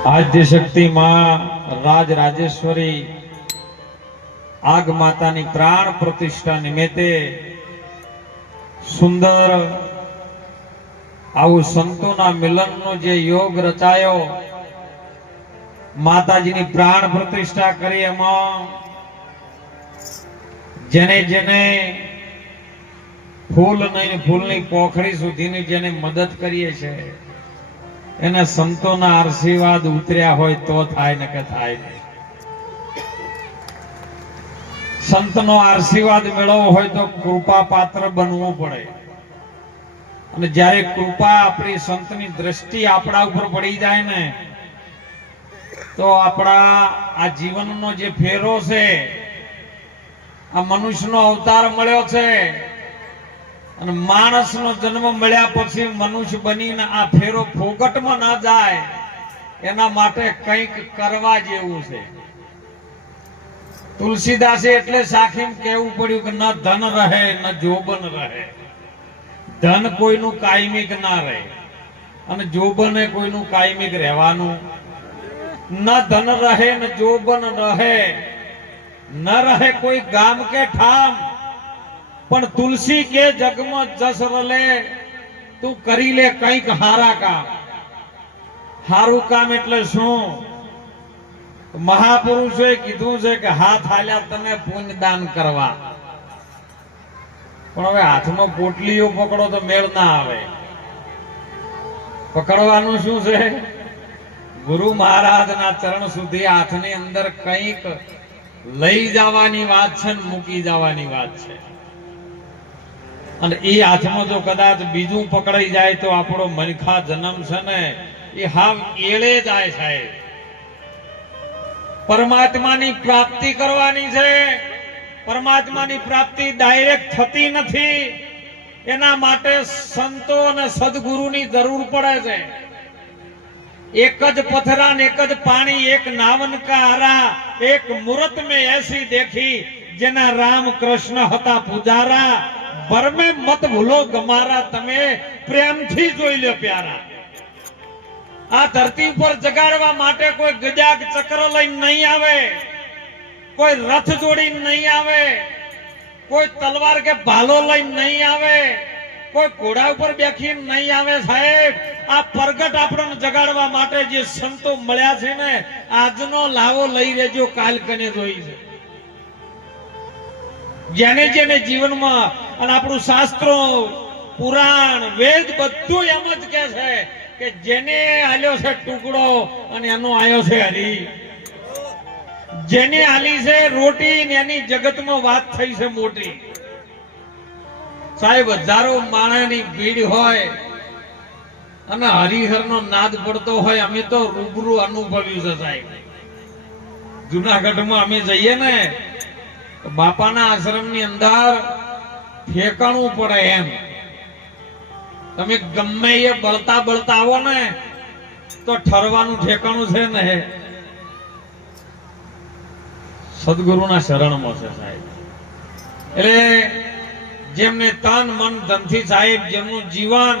આદ્ય શક્તિ માં રાજ રાજેશ્વરી આગ માતાની પ્રાણ પ્રતિષ્ઠા નિમિત્તે સુંદર આવું સંતોના મિલનનો જે યોગ રચાયો, માતાજીની પ્રાણ પ્રતિષ્ઠા કરી એમાં જેને જેને ફૂલ નહીં, ફૂલની પોખડી સુધીની જેને મદદ કરીએ છે એને સંતોના આશીર્વાદ ઉતર્યા હોય તો થાય ને કે થાય નહીં. સંતનો આશીર્વાદ મેળવવો હોય તો કૃપા પાત્ર બનવું પડે. અને જ્યારે કૃપા આપણી સંતની દ્રષ્ટિ આપણા ઉપર પડી જાય ને, તો આપણા આ જીવનનો જે ફેરો છે, આ મનુષ્યનો અવતાર મળ્યો છે અને માણસનો જન્મ મળ્યા પછી મનુષ્ય બનીને આ ફેરો ફોગટમાં ના જાય, એના માટે કંઈક કરવા જેવું છે. તુલસીદાસે એટલે સાખીમ કહેવું પડ્યું કે ન ધન રહે, ન જોબન રહે. ધન કોઈનું કાયમિક ના રહે અને જોબને કોઈનું કાયમિક રહેવાનું. ન ધન રહે, ન જોબન રહે. ન રહે કોઈ ગામ કે ઠામ. પણ તુલસી કે જગમાં જસ રલે, તું કરી લે કંઈક હારા કામ. હારું કામ એટલે શું? મહાપુરુષોએ કીધું છે કે હાથ હાલ્યા તમે પુણ્યદાન કરવા. પણ હવે હાથમાં પોટલીઓ પકડો તો મેળ ના આવે. પકડવાનું શું છે? ગુરુ મહારાજના ચરણ સુધી હાથની અંદર કંઈક લઈ જવાની વાત છે ને મૂકી જવાની વાત છે. અને એ હાથમાં જો કદાચ બીજું પકડાઈ જાય તો આપણો મનખા જન્મ છે ને, એ હાવ એળે જાય સાહેબ. પરમાત્માની પ્રાપ્તિ કરવાની છે. પરમાત્માની પ્રાપ્તિ ડાયરેક્ટ થતી નથી. એના માટે સંતો અને સદગુરુની જરૂર પડે છે. એક જ પથરા ને એક જ પાણી, એક નાવન કા એક મૂરત મેં એસી દેખી, જેના રામ કૃષ્ણ હતા પૂજારા ભરમે મત ભૂલો ગમારા, તમે પ્રેમથી જોઈ લો પ્યારા. આ ધરતી ઉપર જગાડવા માટે કોઈ ગજાક ચક્ર લઈને નહીં આવે, કોઈ રથ જોડી નહીં આવે, કોઈ તલવાર કે ભાલો લઈને નહીં આવે, કોઈ ઘોડા ઉપર બેઠી નહીં આવે સાહેબ. આ પ્રગટ આપણને જગાડવા માટે જે સંતો મળ્યા છે ને, આજનો લાવો લઈ લેજો કાલ કને જોઈ છે જેને જેને જીવનમાં અને આપણું શાસ્ત્રો, પુરાણ, વેદ બધું એમ જ કે છે કે જેને આલ્યો છે ટુકડો અને એનો આવ્યો છે હરી. જેને આલી છે રોટી ને એની જગતમાં વાત થઈ છે મોટી. સાહેબ, હજારો માણાની ભીડ હોય અને હરિહરનો નાદ પડતો હોય, અમે તો રૂબરૂ અનુભવ્યું છે સાહેબ. જુનાગઢમાં અમે જઈએ ને, બાપાના આશ્રમની અંદર ઠેકાણું પડે એમ. તમે ગમે એ બળતા બળતા આવો ને, તો ઠરવાનું ઠેકાણું છે ને સદગુરુના શરણમાં છે સાહેબ. એટલે જેમને તન, મન, ધનથી સાહેબ, જેમનું જીવન,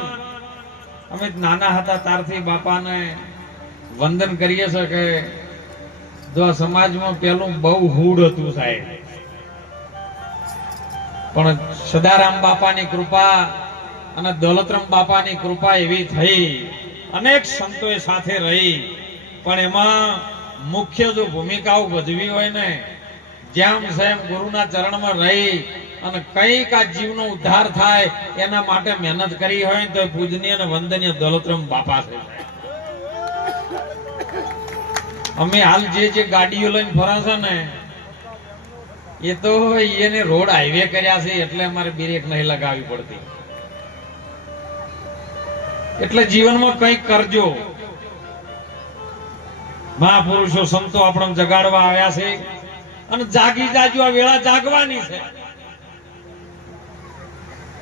અમે નાના હતા ત્યારથી બાપાને વંદન કરીએ શકે કે જો સમાજમાં પેલું બહુ હૂડ હતું સાહેબ. પણ સદારામ બાપાની કૃપા અને દોલતરામ બાપાની કૃપા એવી થઈ. અનેક સંતોએ સાથે રહી. પણ એમાં મુખ્ય જો ભૂમિકાઓ ભજવી હોય ને જેમ સેમ ગુરુના ચરણમાં રહી અને કંઈક આ જીવનો ઉદ્ધાર થાય એના માટે મહેનત કરી હોય તો પૂજનીય અને વંદનીય દોલતરામ બાપા છે. અમે હાલ જે જે ગાડીઓ લઈને ફરાશે ને એ તો એને રોડ હાઈવે કર્યા છે, એટલે અમારે બ્રેક નહીં લગાવવી પડતી. એટલે જીવનમાં કંઈક કરજો. મહાપુરુષો, સંતો આપણને જગાડવા આવ્યા છે અને જાગી જાજો, આ વેળા જાગવાની છે.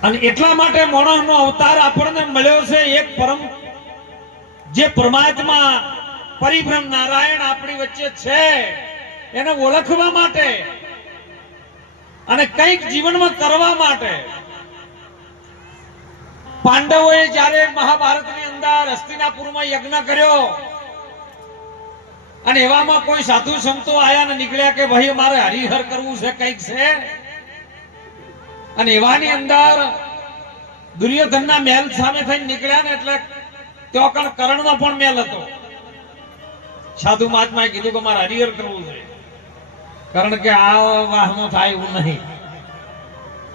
અને એટલા માટે મોણસનો અવતાર આપણને મળ્યો છે, એક પરમ જે પરમાત્મા, પરિભ્રમ નારાયણ આપણી વચ્ચે છે, એને ઓળખવા માટે. અને કંઈક જીવનમાં કરવા માટે. પાંડવોએ જ્યારે મહાભારતની અંદર હસ્તિનાપુરમાં યજ્ઞ કર્યો, અને એવામાં કોઈ સાધુ સંતો આયા નીકળ્યા કે, ભાઈ મારે હરિહર કરવું છે, કંઈક છે? અને એવાની અંદર દુર્યોધનના મહેલ સામે થઈને નીકળ્યા ને એટલે ત્યાં કરણનો પણ મહેલ હતો. સાધુ મહાત્માએ કીધું કે મારે હરિહર કરવું છે. કારણ કે આ વાહનો થાય એવું નહીં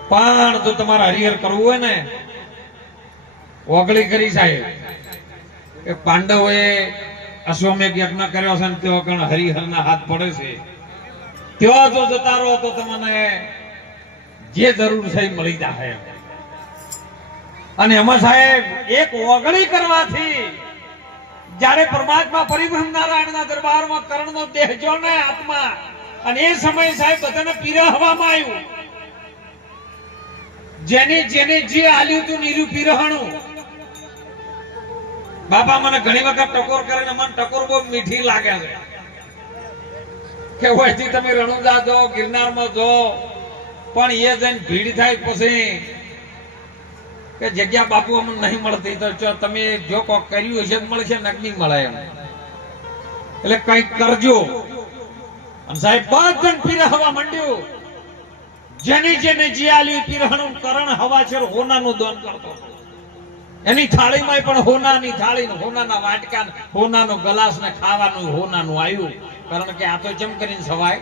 પણ જો તમારે હરિહર કરવું હોય ને, ઓગળી કરી સાહેબ કે પાંડવોએ અશ્વમેઘ યજ્ઞ કર્યો છે તેઓ કણ હરિહરના હાથ પડે છે તેઓ જો જતા રહો તો તમને જે જરૂર છે મળી જાય. અને એમાં સાહેબ, એક ઓગળી કરવાથી જ્યારે પરમાત્મા પરિબ્રહ્મ નારાયણના દરબારમાં કર્ણનો દેહ જો ને આત્મા અને એ સમયે સાહેબ બધાને પીરહવામાં આવ્યું. જેને જેને જે આલ્યું તું નીરું પીરહણું. બાપા, મને ઘણી વખત ટકોર કરે ને મને ટકોર બહુ મીઠી લાગે છે. કે હોયથી તમે રણુદા જો, ગિરનારમાં જો. પણ એ જઈને ભીડ થાય પછી કે જગ્યા બાપુ અમને નહીં મળતી તો તમે જો કોક કર્યું હશે મળશે નક નહીં મળે એમ. એટલે કંઈક કરજો. સાહેબ, બધન પીરહવા માંડ્યું. જેની જેને જે આલ્યું પીરહણું કરણ હવા છે હોનાનું દાન કરતો એની થાળીમાં પણ હોનાની થાળી હોનાના વાટકા હોનાનો ગ્લાસ ને ખાવાનું હોનાનું આવ્યું કારણ કે આ તો ચમ કરીને સવાય?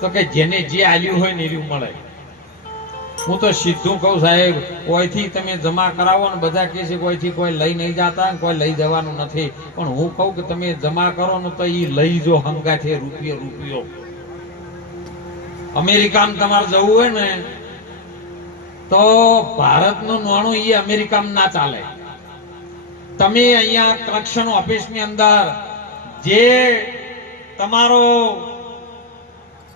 તો કે જેને જે આલ્યું હોય ને એવું મળે. હું તો સીધું કહું સાહેબ, કોઈથી તમે જમા કરાવો ને બધા કહે છે કોઈથી કોઈ લઈ નહીં જતા કોઈ લઈ જવાનું નથી. પણ હું કહું કે તમે જમા કરો ને તો એ લઈ જો હંગાથે રૂપિયો રૂપિયો. અમેરિકામાં તમારે જવું હોય ને, તો ભારતનું નાણું એ અમેરિકામાં ના ચાલે. તમે અહીંયા કલેક્શન ઓફિસની અંદર જે તમારો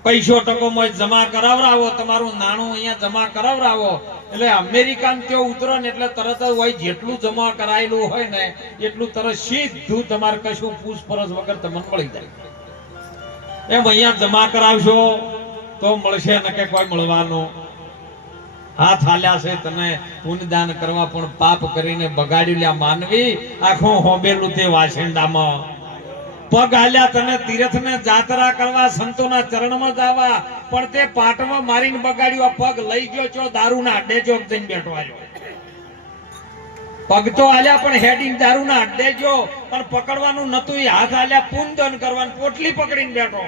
પૈસો ટકો જમા કરાવરાવો, તમારું નાણું અહીંયા જમા કરાવરાવો. એટલે અમેરિકાન ત્યાં ઉતરો ને એટલે તરત જ હોય, જેટલું જમા કરાયેલું હોય ને, એટલું તરત સીધું તમારે કશું પૂછપરછ વગર તમને મળી જાય. એમ અહીંયા જમા કરાવશો તો મળશે ને કે કોઈ મળવાનું. હાથ હાલ્યા છે, તને પુણ્યદાન કરવા પણ પાપ કરીને બગાડ્યું માનવી. આખું હોબેલું તે વાસંડામાં પગ હાલ્યા તને તીર્થ ને જાત્રા કરવા, સંતોના ચરણમાં જવા, પણ તે પાટમાં મારીને બગાડ્યો. પગ લઈ ગયો છો, દારૂના અડ્ડે ચોક જઈને બેઠો પગ તો હાલ્યા પણ હેડિંગ દારૂના અડ્ડે જો, પણ પકડવાનું નતું એ હાથ હાલ્યા પુનદન કરવાનું, પોટલી પકડીને બેઠો.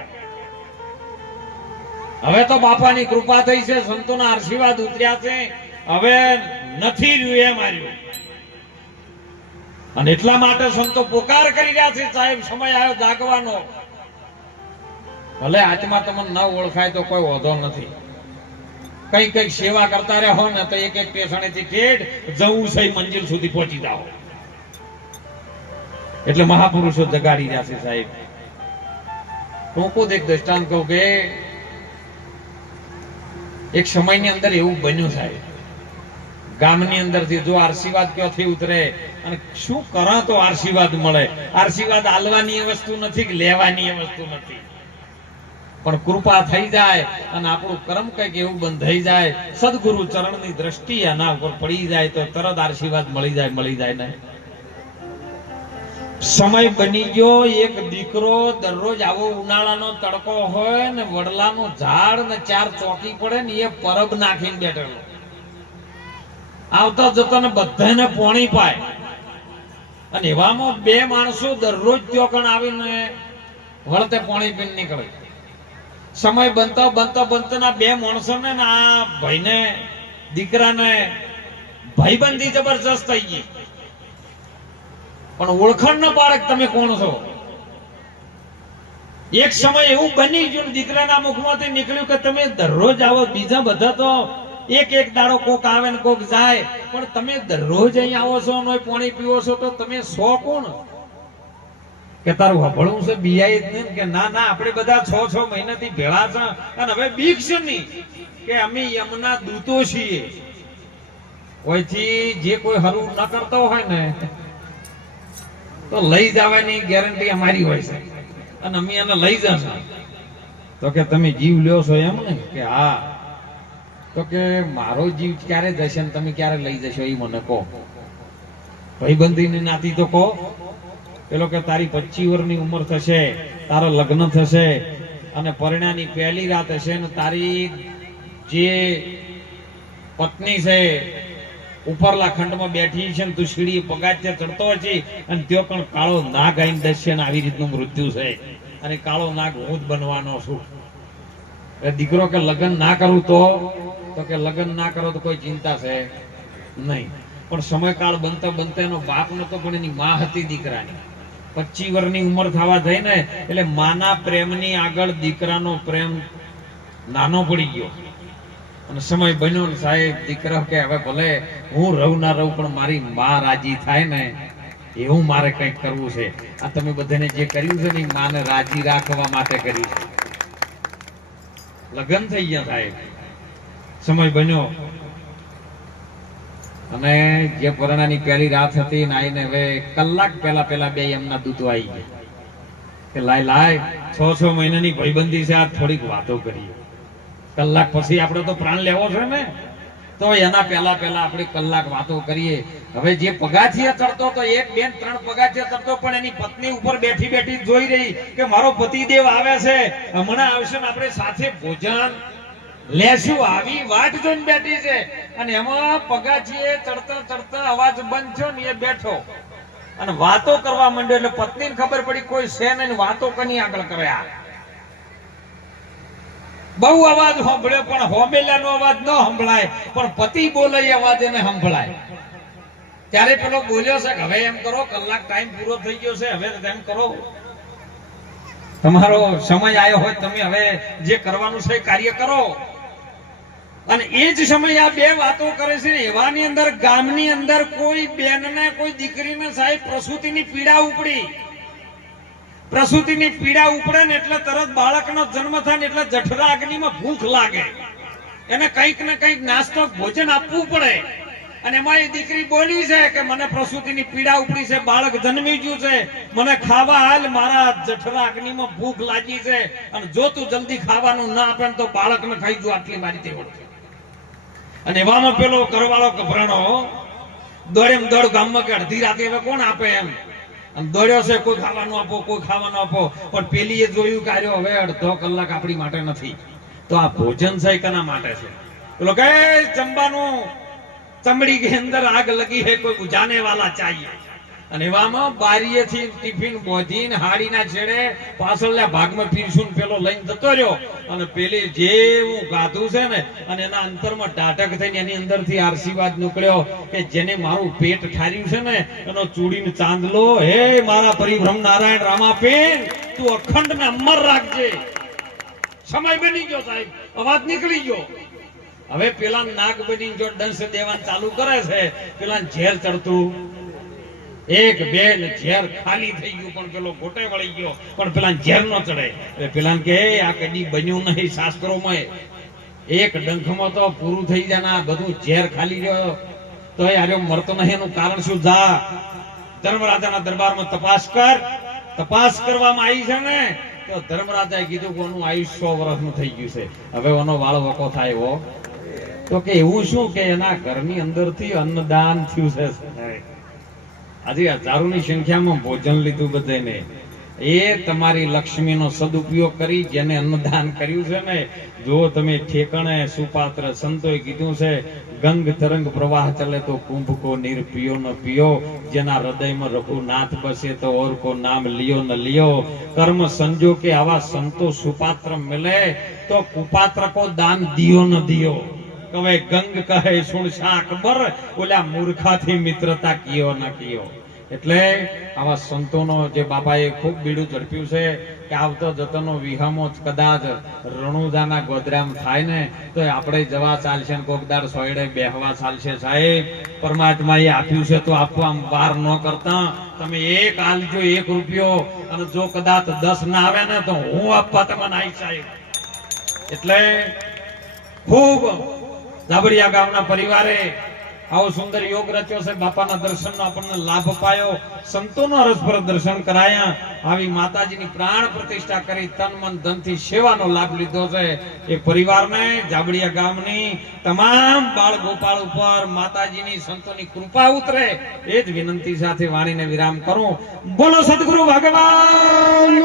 હવે તો બાપાની કૃપા થઈ છે, સંતોના આશીર્વાદ ઉતર્યા છે. હવે નથી રહ્યું એ આવ્યું અને એટલા માટે સંતો પોકાર કરી રહ્યા છે, સાહેબ, સમય આવ્યો જાગવાનો. ભલે આત્મા તમને ન ઓળખાય તો કોઈ વાંધો નથી. કઈ કઈ સેવા કરતા રહો ને તો એક એક સ્ટેશનેથી ઠેઠ જવું છે મંજિલ સુધી પહોંચી જાઓ. એટલે મહાપુરુષો જગાડી રહ્યા છે, સાહેબ. ટૂંકું એક દ્રષ્ટાંત કહું કે એક સમયની અંદર એવું બન્યું, સાહેબ. ગામની અંદરથી જો આશીર્વાદ ક્યાંથી ઉતરે? અને શું કરો તો આશીર્વાદ મળે? આશીર્વાદ આલવાની વસ્તુ નથી કે લેવાની વસ્તુ નથી. પણ કૃપા થઈ જાય અને આપણું કર્મ કંઈક એવું બંધાઈ જાય, સદગુરુ ચરણની દ્રષ્ટિ આના ઉપર પડી જાય તો તરત આશીર્વાદ મળી જાય મળી જાય ને. સમય બની ગયો, એક દીકરો દરરોજ આવો ઉનાળાનો તડકો હોય ને વડલાનું ઝાડ ને ચાર ચોકી પડે ને એ પરબ નાખીને બેઠેલો. આવતા જતા ને બધાને પોણી પાય. અને એવામાં બે માણસો દરરોજ ત્યોકણ આવીને વળતે પાણી પીને નીકળે. સમય બનતા બનતા બનતા બે માણસોને આ ભાઈને, દીકરાને ભાઈબંધી જબરજસ્ત થઈ ગઈ. પણ ઓળખાણ ન બાળક તમે કોણ છો? એક સમય એવું બની ગયું દીકરાના મુખમાંથી નીકળ્યું કે તમે દરરોજ આવો, બીજા બધા તો એક એક દાડો કોક આવે ને કોક જાય. પણ તમે દરરોજ અહીં આવો છો ને પાણી પીવો છો તો તમે સો કોણ? કે તારું હભળવું છે બીઆઈ જ કે ના ના, આપણે બધા છ છ મહિનાથી ભેળા છે અને હવે બીક છે નહીં કે અમે યમના દૂતો છીએ. કોઈથી જે કોઈ હરું ન કરતો હોય ને તો લઈ જવાની ગેરંટી અમારી હોય છે. અને અમે એને લઈ જશું. તો કે તમે જીવ લ્યો છો એમ ને કે હા તો કે મારો જીવ ક્યારે જશે ને તમે ક્યારે લઈ જશો એ મને કહો. ભાઈબંધીની નાતી તો કહો. પેલો કે તારી પચીસ વર્ષની ઉંમર થશે, તારો લગ્ન થશે અને પરિણાની પહેલી રાત હશે ને તારી જે પત્ની છે, ઉપરલા ખંડમાં બેઠી છે તું સીડી પગાચે ચડતો છે અને ત્યો પણ કાળો નાગ આઈને દસ્ય ને આવી રીતનું મૃત્યુ છે. અને કાળો નાગ હું જ બનવાનો છું. દીકરો કે લગ્ન ના કરું તો તો કે લગ્ન ના કરો તો કોઈ ચિંતા છે નહીં. પણ સમયકાળ બનતા બનતા એનો બાપ નતો પણ એની માં હતી દીકરાની. પચીસ વર્ષની ઉંમર થવા થઈ ને એટલે માના પ્રેમની આગળ દીકરાનો પ્રેમ નાનો પડી ગયો. અને સમય બન્યો ને સાહેબ, દીકરા કે હવે ભલે હું રહું ના રહું, પણ મારી માં રાજી થાય ને એવું મારે કંઈક કરવું છે. આ તમે બધાને જે કર્યું છે ને માને રાજી રાખવા માટે કર્યું છે. લગ્ન થઈ ગયા સાહેબ. સમય બન્યો. અને જે પરણાની પહેલી રાત હતી ને આઈને હવે કલાક પહેલા પહેલા બે એમના દૂતો આવી ગયા. કે લાય લાય, છ છ મહિનાની ભાઈબંધી છે, આ થોડીક વાતો કરીએ. કલાક પછી આપણે તો પ્રાણ લેવો છે ને. તો એના પહેલા પહેલા આપણે કલાક વાતો કરીએ. હવે જે પગાથિયા ચડતો તો એક, બેન, ત્રણ પગાથિયા ચડતો, પણ એની પત્ની ઉપર બેઠી બેઠી જોઈ રહી કે મારો પતિદેવ આવે છે. હમણાં આવશે ને આપણે સાથે ભોજન લેશું આવી એ બહુ અવાજ સાંભળ્યો પણ હોમેલાનો અવાજ ન સંભળાય, પણ પતિ બોલે અવાજ એને સંભળાય. ત્યારે પેલો બોલ્યો છે કે હવે એમ કરો, કલાક ટાઈમ પૂરો થઈ ગયો છે, હવે એમ કરો. તમારો સમય આવ્યો હોય તમે હવે જે કરવાનું છે કાર્ય કરો. અને એ જ સમયે આ બે વાતો કરે છે એવાની અંદર, ગામની અંદર કોઈ બેનને, કોઈ દીકરીને સાહેબ પ્રસૂતિની પીડા ઉપડી. પ્રસૂતિની પીડા ઉપડે ને એટલે તરત બાળકનો જન્મ થાય ને એટલે જઠરા અગ્નિમાં ભૂખ લાગે. એને કંઈક ને કંઈક નાસ્તો, ભોજન આપવું પડે. અને એમાં એ દીકરી બોલી છે કે, મને પ્રસૂતિની પીડા ઉપડી છે, બાળક જન્મી ગયું છે. મને ખાવા હાલ મારા જઠરા અગ્નિમાં ભૂખ લાગી છે. અને જો તું જલ્દી ખાવાનું ના આપે તો બાળકને ખાઈ જો આટલી મારી તેવડ. અને એવામાં પેલો કરવાળો ગભરાણો દોડેમ દોડ ગામમાં કે અડધી રાતે હવે કોણ આપે એમ? દોડ્યો છે, કોઈ ખાવાનું આપો, કોઈ ખાવાનું આપો, પણ પેલી એ જોયું કે આર્યો હવે અડધો કલાક આપણી માટે નથી. તો આ ભોજન છે કના માટે છે? પેલો કે ચંબાનું ચમડી કે અંદર આગ લગી હે, કોઈ બુજાને વાલા ચાહીએ અને એવામાં બારીએથી ટિફિન બોધીને હાડીના છેડે પાછળના ભાગમાં પીરસું પેલો લઈને જતો રહ્યો. અને પેલી જેવું ગાધું છે ને, અને એના અંતરમાં ટાટક થઈને એની અંદરથી આશીર્વાદ નીકળ્યો કે જેને મારું પેટ ઠાર્યું છે ને, એનો ચૂડીને ચાંદલો, હે મારા પરિભ્રમ નારાયણ રામાપીન તું અખંડ ને અમર રાખજે. સમય બની ગયો સાહેબ, અવાજ નીકળી ગયો. હવે પેલા નાગ બની જો દંશ દેવાન ચાલુ કરે છે પેલા ઝેર ચડતું. એક બેન ઝેર ખાલી થઈ ગયું, પણ પેલો ગોટે વળી ગયો. પણ પેલા ઝેર ન ચડે. એટલે પેલા કે આ કદી બન્યું નહીં શાસ્ત્રોમાં એક ડંખમાં તો પૂરું થઈ આ બધું ઝેર ખાલી ગયો તો એ આર્યો, મરતો નહીં એનું કારણ શું? જા. ધર્મરાજાના દરબારમાં તપાસ કર. તપાસ કરવામાં આવી છે ને. તો ધર્મરાજાએ કીધું કે એનું આયુષ્ય સો વર્ષનું થઈ ગયું છે. હવે એનો વાળ વકો થાય એવો તો કે એવું શું કે એના ઘરની અંદરથી અન્નદાન થયું છે આજે હજારોની સંખ્યામાં ભોજન લીધું બધાને એ તમારી લક્ષ્મીનો સદુપયોગ કરી, જેને અન્નદાન કર્યું છે ને, જો તમે ઠેકણે સુપાત્ર સંતોએ કીધું છે, ગંગ તરંગ પ્રવાહ ચલે તો કુંભ કો નીર પિયો ન પિયો, જેના હૃદયમાં રઘુનાથ બસે તો ઓર કો નામ લિયો ન લિયો. કર્મ સંજો કે આવા સંતો સુપાત્ર મિલે, તો કુપાત્ર કો દાન દિયો ન દિયો. કવે ગંગ કહે, સુણ અકબર ઓલા મૂર્ખાથી મિત્રતા કિયો ન કિયો. એટલે આવા સંતોનો જે બાપાએ ખૂબ બીડું ઝડપ્યું છે કે આવતો જતોનો વિહમો કદાચ રણુજાના ગોદરામ થાય ને, તો આપણે જવા ચાલશે કોકદાર સોયડે બેહવા ચાલશે સાહેબ. પરમાત્માએ આપ્યું છે તો આપવા વાર ન કરતા. તમે એક આલજો એક રૂપિયો અને જો કદાચ દસ ના આવે ને તો હું આપવા તમને આવી સાહેબ. એટલે ખૂબ ધાબડિયા ગામના પરિવારે આવો સુંદર યોગ રચ્યો છે. બાપાના દર્શનનો આપણને લાભ પાયો સંતોનો રસભર દર્શન કરાયા. આવી માતાજીની પ્રાણ પ્રતિષ્ઠા કરી તન મન ધનથી સેવાનો લાભ લીધો છે. એ પરિવારને, જાબડિયા ગામની તમામ બાળ ગોપાળ ઉપર માતાજીની સંતોની કૃપા ઉતરે. એ જ વિનંતી સાથે વાણીને વિરામ કરું. બોલો સદગુરુ ભગવાન